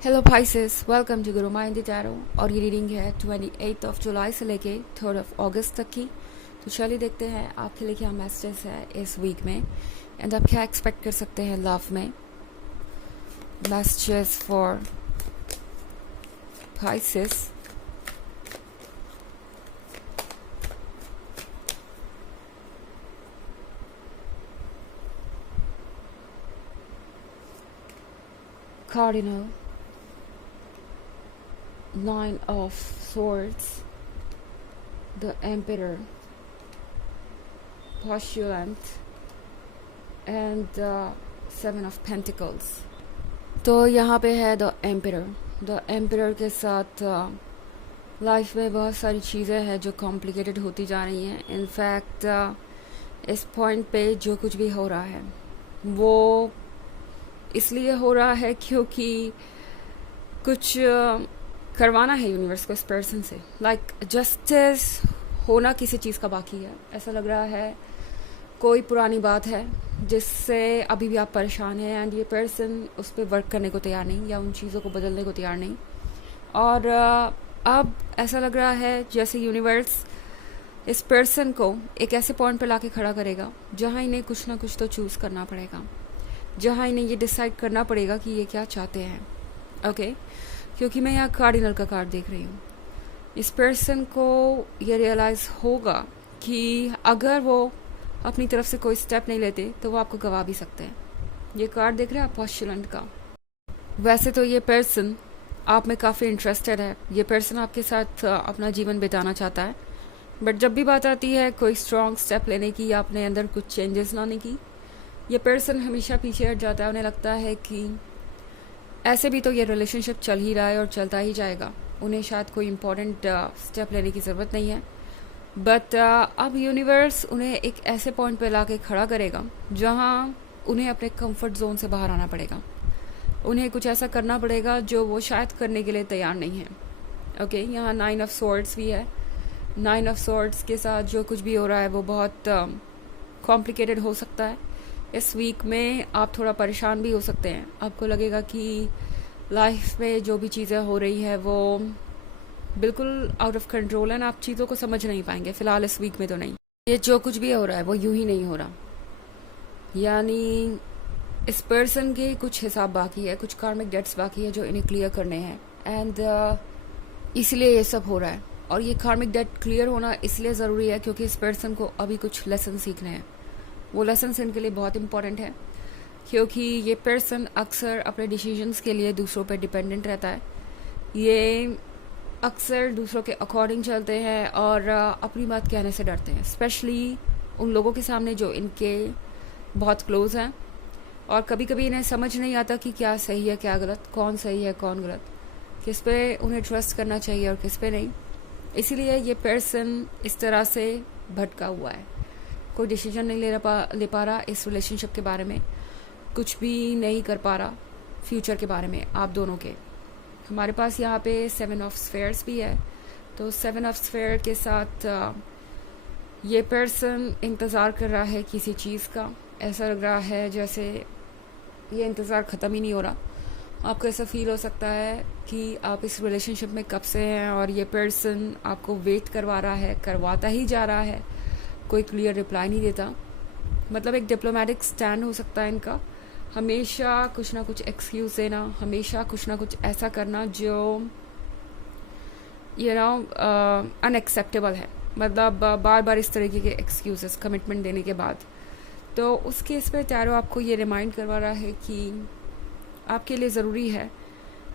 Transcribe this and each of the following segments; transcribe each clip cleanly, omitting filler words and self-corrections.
Hello Pisces, welcome to Guru mind tarot. और ये reading है 28 जुलाई से लेके 3 अगस्त तक की। तो चलिए देखते हैं आपके लिए क्या मैसेजेस है इस वीक में एंड आप क्या एक्सपेक्ट कर सकते हैं लव में। Messages for Pisces। Cardinal, Nine of Swords, the Emperor, Postulant and the Seven of Pentacles। तो यहाँ पे है द एम्परर। द एम्परर के साथ लाइफ में बहुत सारी चीज़ें हैं जो कॉम्प्लिकेटेड होती जा रही हैं। इनफैक्ट इस पॉइंट पे जो कुछ भी हो रहा है वो इसलिए हो रहा है क्योंकि कुछ करवाना है यूनिवर्स को इस पर्सन से। लाइक जस्टिस होना किसी चीज़ का बाकी है। ऐसा लग रहा है कोई पुरानी बात है जिससे अभी भी आप परेशान हैं एंड ये पर्सन उस पर वर्क करने को तैयार नहीं या उन चीज़ों को बदलने को तैयार नहीं। और अब ऐसा लग रहा है जैसे यूनिवर्स इस पर्सन को एक ऐसे पॉइंट पर लाके खड़ा करेगा जहाँ इन्हें कुछ ना कुछ तो चूज़ करना पड़ेगा, जहाँ इन्हें ये डिसाइड करना पड़ेगा कि ये क्या चाहते हैं। ओके क्योंकि मैं यहाँ कार्डिनल का कार्ड देख रही हूँ। इस पर्सन को ये रियलाइज़ होगा कि अगर वो अपनी तरफ से कोई स्टेप नहीं लेते तो वो आपको गवा भी सकते हैं। ये कार्ड देख रहे हैं आप पोस्टुलेंट का। वैसे तो ये पर्सन आप में काफ़ी इंटरेस्टेड है। ये पर्सन आपके साथ अपना जीवन बिताना चाहता है, बट जब भी बात आती है कोई स्ट्रॉन्ग स्टेप लेने की या अपने अंदर कुछ चेंजेस लाने की, ये पर्सन हमेशा पीछे हट जाता है। उन्हें लगता है कि ऐसे भी तो ये रिलेशनशिप चल ही रहा है और चलता ही जाएगा, उन्हें शायद कोई इम्पोर्टेंट स्टेप लेने की ज़रूरत नहीं है। बट अब यूनिवर्स उन्हें एक ऐसे पॉइंट पे ला के खड़ा करेगा जहाँ उन्हें अपने कंफर्ट जोन से बाहर आना पड़ेगा। उन्हें कुछ ऐसा करना पड़ेगा जो वो शायद करने के लिए तैयार नहीं है। ओके यहाँ 9 ऑफ स्वॉर्ड्स भी है। 9 ऑफ स्वॉर्ड्स के साथ जो कुछ भी हो रहा है वो बहुत कॉम्प्लिकेटेड हो सकता है। इस वीक में आप थोड़ा परेशान भी हो सकते हैं। आपको लगेगा कि लाइफ में जो भी चीज़ें हो रही है वो बिल्कुल आउट ऑफ कंट्रोल है, आप चीज़ों को समझ नहीं पाएंगे फ़िलहाल इस वीक में तो नहीं। ये जो कुछ भी हो रहा है वो यूं ही नहीं हो रहा, यानी इस पर्सन के कुछ हिसाब बाकी है, कुछ कार्मिक डेट्स बाकी है जो इन्हें क्लियर करने हैं एंड इसलिए ये सब हो रहा है। और ये कार्मिक डेट क्लियर होना इसलिए ज़रूरी है क्योंकि इस पर्सन को अभी कुछ लेसन सीखने हैं। वो लेसन इनके लिए बहुत इंपॉर्टेंट है क्योंकि ये पर्सन अक्सर अपने डिसीजंस के लिए दूसरों पर डिपेंडेंट रहता है। ये अक्सर दूसरों के अकॉर्डिंग चलते हैं और अपनी बात कहने से डरते हैं, स्पेशली उन लोगों के सामने जो इनके बहुत क्लोज हैं। और कभी कभी इन्हें समझ नहीं आता कि क्या सही है क्या गलत, कौन सही है कौन गलत, किस पे उन्हें ट्रस्ट करना चाहिए और किस पे नहीं। इसीलिए ये पर्सन इस तरह से भटका हुआ है, कोई डिसीजन नहीं ले पा रहा इस रिलेशनशिप के बारे में, कुछ भी नहीं कर पा रहा फ्यूचर के बारे में आप दोनों के। हमारे पास यहाँ पे 7 ऑफ स्फेयर्स भी है। तो 7 ऑफ स्फेयर के साथ ये पर्सन इंतज़ार कर रहा है किसी चीज़ का। ऐसा लग रहा है जैसे ये इंतज़ार ख़त्म ही नहीं हो रहा। आपको ऐसा फील हो सकता है कि आप इस रिलेशनशिप में कब से हैं और ये पर्सन आपको वेट करवा रहा है, करवाता ही जा रहा है, कोई क्लियर रिप्लाई नहीं देता। मतलब एक डिप्लोमेटिक स्टैंड हो सकता है इनका, हमेशा कुछ ना कुछ एक्सक्यूज़ देना, हमेशा कुछ ना कुछ ऐसा करना जो अनएक्सेप्टेबल है। मतलब बार बार इस तरीके के एक्सक्यूजेस कमिटमेंट देने के बाद। तो उस केस पे टैरो आपको ये रिमाइंड करवा रहा है कि आपके लिए ज़रूरी है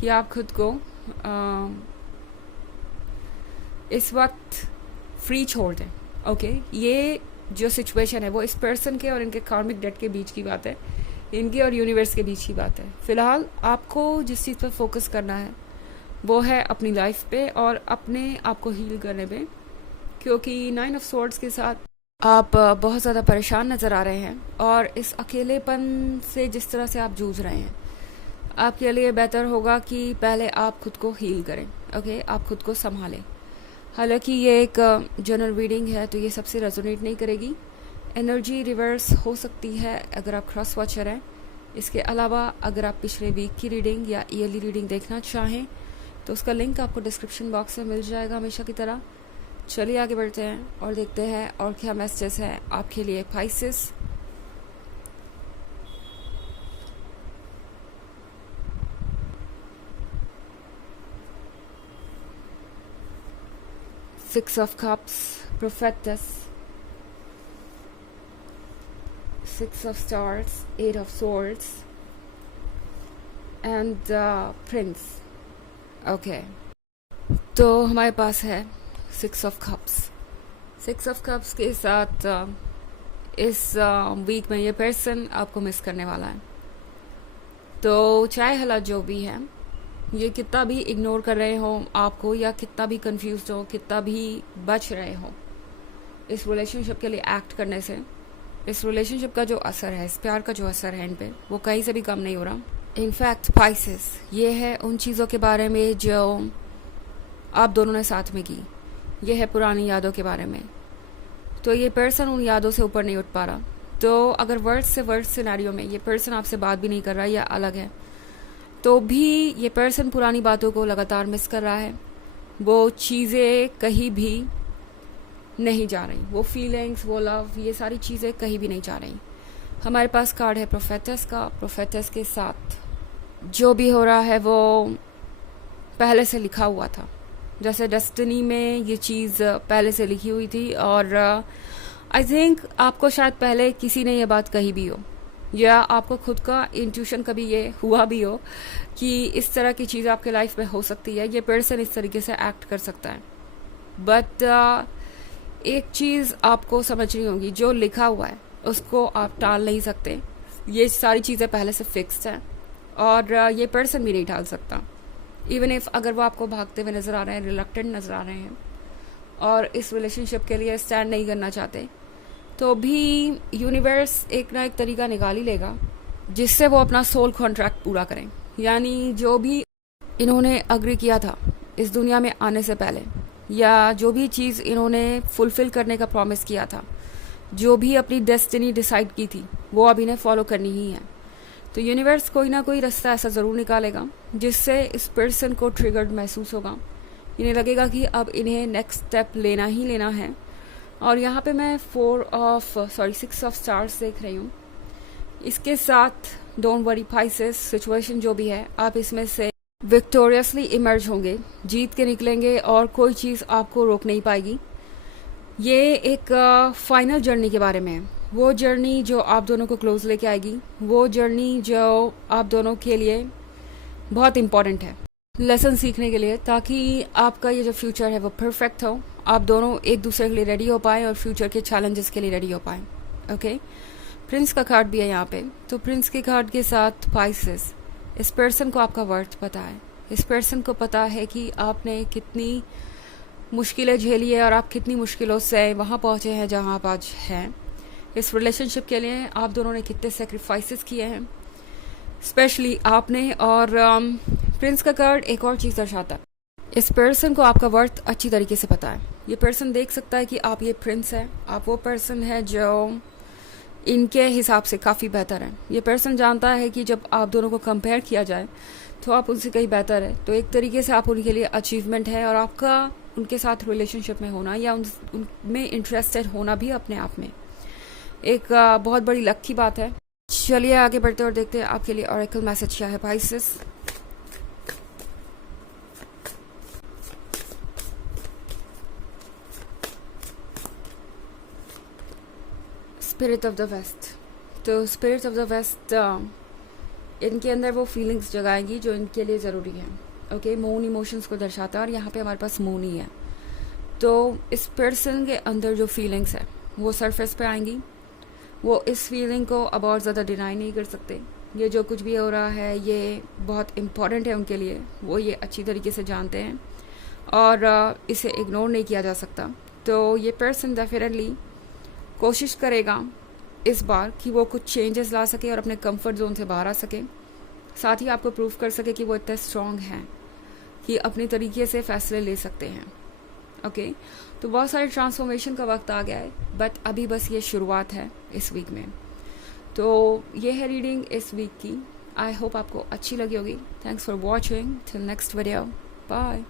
कि आप खुद को इस वक्त फ्री छोड़ दें। ओके ये जो सिचुएशन है वो इस पर्सन के और इनके कार्मिक डेट के बीच की बात है, इनकी और यूनिवर्स के बीच की बात है। फ़िलहाल आपको जिस चीज़ पर फोकस करना है वो है अपनी लाइफ पे और अपने आप को हील करने पे, क्योंकि 9 ऑफ स्वॉर्ड्स के साथ आप बहुत ज़्यादा परेशान नज़र आ रहे हैं और इस अकेलेपन से जिस तरह से आप जूझ रहे हैं, आपके लिए बेहतर होगा कि पहले आप खुद को हील करें। ओके आप खुद को संभालें। हालांकि ये एक जनरल रीडिंग है तो ये सबसे रेजोनेट नहीं करेगी। एनर्जी रिवर्स हो सकती है अगर आप क्रॉस वॉचर हैं, इसके अलावा अगर आप पिछले वीक की रीडिंग या ईयरली रीडिंग देखना चाहें तो उसका लिंक आपको डिस्क्रिप्शन बॉक्स में मिल जाएगा हमेशा की तरह। चलिए आगे बढ़ते हैं और देखते हैं और क्या मैसेजेस हैं आपके लिए Pisces. Six of Cups, Prophetess, Six of Stars, Eight of Swords, and Prince. Okay. तो हमारे पास है six of cups. Six of cups के साथ इस वीक में ये पर्सन आपको मिस करने वाला है। तो चाहे हालात जो भी है, ये कितना भी इग्नोर कर रहे हो आपको या कितना भी कंफ्यूज हो, कितना भी बच रहे हो इस रिलेशनशिप के लिए एक्ट करने से, इस रिलेशनशिप का जो असर है, इस प्यार का जो असर है इन पे, वो कहीं से भी कम नहीं हो रहा। इनफैक्ट पाइसेस, ये है उन चीज़ों के बारे में जो आप दोनों ने साथ में की, ये है पुरानी यादों के बारे में। तो ये पर्सन उन यादों से ऊपर नहीं उठ पा रहा। तो अगर वर्ड्स से वर्ड्स सिनेरियो में ये पर्सन आपसे बात भी नहीं कर रहा या अलग है, तो भी ये पर्सन पुरानी बातों को लगातार मिस कर रहा है। वो चीज़ें कहीं भी नहीं जा रही, वो फीलिंग्स, वो लव, ये सारी चीज़ें कहीं भी नहीं जा रही। हमारे पास कार्ड है प्रोफेटस का। प्रोफेटस के साथ जो भी हो रहा है वो पहले से लिखा हुआ था, जैसे डेस्टिनी में ये चीज़ पहले से लिखी हुई थी। और आई थिंक आपको शायद पहले किसी ने ये बात कही भी हो, या आपको खुद का इंट्यूशन कभी ये हुआ भी हो कि इस तरह की चीज़ आपके लाइफ में हो सकती है, ये पर्सन इस तरीके से एक्ट कर सकता है। बट एक चीज़ आपको समझनी होगी, जो लिखा हुआ है उसको आप टाल नहीं सकते। ये सारी चीज़ें पहले से फिक्स्ड हैं और ये पर्सन भी नहीं टाल सकता। इवन इफ अगर वो आपको भागते हुए नज़र आ रहे हैं, रिलक्टेंट नज़र आ रहे हैं और इस रिलेशनशिप के लिए स्टैंड नहीं करना चाहते, तो भी यूनिवर्स एक ना एक तरीका निकाल ही लेगा जिससे वो अपना सोल कॉन्ट्रैक्ट पूरा करें। यानी जो भी इन्होंने अग्री किया था इस दुनिया में आने से पहले, या जो भी चीज़ इन्होंने फुलफिल करने का प्रॉमिस किया था, जो भी अपनी डेस्टिनी डिसाइड की थी, वो अब इन्हें फॉलो करनी ही है। तो यूनिवर्स कोई ना कोई रास्ता ऐसा ज़रूर निकालेगा जिससे इस पर्सन को ट्रिगर्ड महसूस होगा। इन्हें लगेगा कि अब इन्हें नेक्स्ट स्टेप लेना ही लेना है। और यहाँ पे मैं सिक्स ऑफ स्टार्स देख रही हूँ। इसके साथ डोंट वरी पाइसेस, सिचुएशन जो भी है आप इसमें से विक्टोरियसली इमर्ज होंगे, जीत के निकलेंगे और कोई चीज़ आपको रोक नहीं पाएगी। ये एक फाइनल जर्नी के बारे में है, वो जर्नी जो आप दोनों को क्लोज लेके आएगी, वो जर्नी जो आप दोनों के लिए बहुत इम्पॉर्टेंट है लेसन सीखने के लिए, ताकि आपका ये जो फ्यूचर है वो परफेक्ट हो, आप दोनों एक दूसरे के लिए रेडी हो पाए और फ्यूचर के चैलेंजेस के लिए रेडी हो पाए। ओके, प्रिंस का कार्ड भी है यहाँ पे। तो प्रिंस के कार्ड के साथ पाइसेस, इस पर्सन को आपका वर्थ पता है, इस पर्सन को पता है कि आपने कितनी मुश्किलें झेली है और आप कितनी मुश्किलों से वहाँ पहुँचे हैं जहाँ आप आज हैं। इस रिलेशनशिप के लिए आप दोनों ने कितने सेक्रीफाइसेस किए हैं, स्पेशली आपने। और प्रिंस का कार्ड एक और चीज़ दर्शाता है, इस पर्सन को आपका वर्थ अच्छी तरीके से पता है। ये पर्सन देख सकता है कि आप ये प्रिंस है, आप वो पर्सन है जो इनके हिसाब से काफ़ी बेहतर है। ये पर्सन जानता है कि जब आप दोनों को कंपेयर किया जाए तो आप उनसे कहीं बेहतर है। तो एक तरीके से आप उनके लिए अचीवमेंट है, और आपका उनके साथ रिलेशनशिप में होना या उनमें इंटरेस्टेड होना भी अपने आप में एक बहुत बड़ी लक की बात है। चलिए आगे बढ़ते और देखते हैं आपके लिए ऑरेकल मैसेज क्या है Pisces. Spirit of the west. तो स्पिरिट ऑफ द वेस्ट इनके अंदर वो फीलिंग्स जगाएंगी जो इनके लिए ज़रूरी है। ओके, मून इमोशंस को दर्शाता है और यहाँ पे हमारे पास मून ही है। तो इस पर्सन के अंदर जो फीलिंग्स है वो सरफेस पे आएंगी। वो इस फीलिंग को अब और ज़्यादा डिनाई नहीं कर सकते। ये जो कुछ भी हो रहा है ये बहुत इम्पॉर्टेंट है उनके लिए, वो ये अच्छी तरीके से जानते हैं और इसे इग्नोर नहीं किया जा सकता। तो ये पर्सन डेफिनेटली कोशिश करेगा इस बार कि वो कुछ चेंजेस ला सके और अपने कंफर्ट जोन से बाहर आ सके, साथ ही आपको प्रूव कर सके कि वो इतने स्ट्रॉन्ग हैं कि अपने तरीके से फैसले ले सकते हैं। ओके, तो बहुत सारे ट्रांसफॉर्मेशन का वक्त आ गया है, बट अभी बस ये शुरुआत है इस वीक में। तो ये है रीडिंग इस वीक की। आई होप आपको अच्छी लगी होगी। Thanks for watching, till next video, bye.